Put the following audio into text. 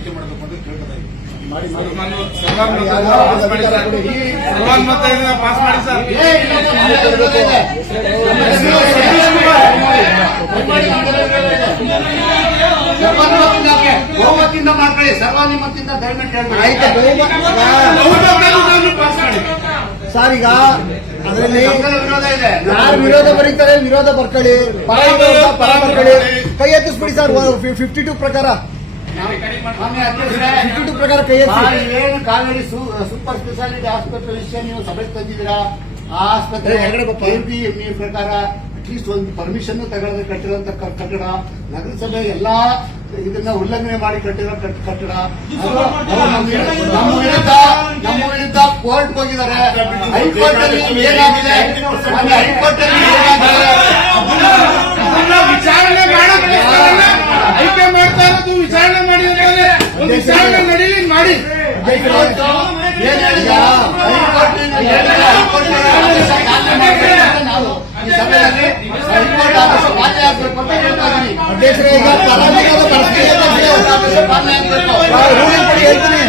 ಆಯ್ಕೆ ಮಾಡಬೇಕು ಅಂತ ಕೇಳ್ತಾ ಇದ್ದೀವಿ. ಪಾಸ್ ಮಾಡಿ ಸರ್. ಬಹುಮತದಿಂದ ಮಾಡ್ಕೊಳ್ಳಿ, ಸರ್ವಾನುಮತದಿಂದ ದಯವಿಟ್ಟು ಸರ್. ಈಗ ಅದರಲ್ಲಿ ವಿರೋಧ ಇದೆ. ಯಾರು ವಿರೋಧ ಬರೀತಾರೆ ವಿರೋಧ ಬರ್ಕೊಳ್ಳಿ, ಪರ ಬರ್ಕೊಳ್ಳಿ, ಕೈ ಎತ್ತಿಸ್ಬಿಡಿ ಸರ್. 52 ಪ್ರಕಾರ 52 ಪ್ರಕಾರ ಕೈ ಎತ್ತಿ. ಏನು ಕಾವೇರಿ ಸೂಪರ್ ಸ್ಪೆಷಾಲಿಟಿ ಆಸ್ಪತ್ರೆ ವಿಷಯ ನೀವು ಸಭೆಗೆ ತಂದಿದ್ದೀರಾ? ಆ ಆಸ್ಪತ್ರೆ ಎಮಿ ಪ್ರಕಾರ ಅಟ್ಲೀಸ್ಟ್ ಒಂದು ಪರ್ಮಿಷನ್ ತಗೊಳ್ಳದೆ ಕಟ್ಟಿರುವಂತ ಕಟ್ಟಡ, ನಗರಸಭೆ ಎಲ್ಲಾ ಇದನ್ನ ಉಲ್ಲಂಘನೆ ಮಾಡಿ ಕಟ್ಟಿರೋ ಕಟ್ಟಡ. ನಮ್ಮ ವಿರುದ್ಧ ಕೋರ್ಟ್ ಹೋಗಿದ್ದಾರೆ. ಹೈಕೋರ್ಟ್ ಅಲ್ಲಿ ಏನಾಗಿದೆ, ಹೈಕೋರ್ಟ್ ಅಲ್ಲಿ ಏನಾಗಿದೆ ವಿಚಾರಣೆ ಆಯ್ಕೆ ಮಾಡ್ತಾ ಇರೋದು, ವಿಚಾರಣೆ ಮಾಡಿ ಒಂದು ವಿಚಾರಣೆ ನಡೀಲಿ ಮಾಡಿ. ಹೈಕೋರ್ಟ್ ಏನ್ ಹೇಳಿದ, ಹೈಕೋರ್ಟ್ ನಾವು ಈ ಸಭೆಯಲ್ಲಿ ಹೈಕೋರ್ಟ್ ಆದೇಶ ಪಾಲನೆ ಆಗಬೇಕು ಅಂತ ಹೇಳ್ತಾ ಇದ್ದೀನಿ. ಅಧ್ಯಕ್ಷರೇ, ಈಗ ಪರವಾಗಿರೋ ಪರಿಸ್ಥಿತಿ ಪಾಲನೆ ಆಗಬೇಕು. ರೂಲಿಂಗ್ ಕೊಡಿ ಹೇಳ್ತೀನಿ.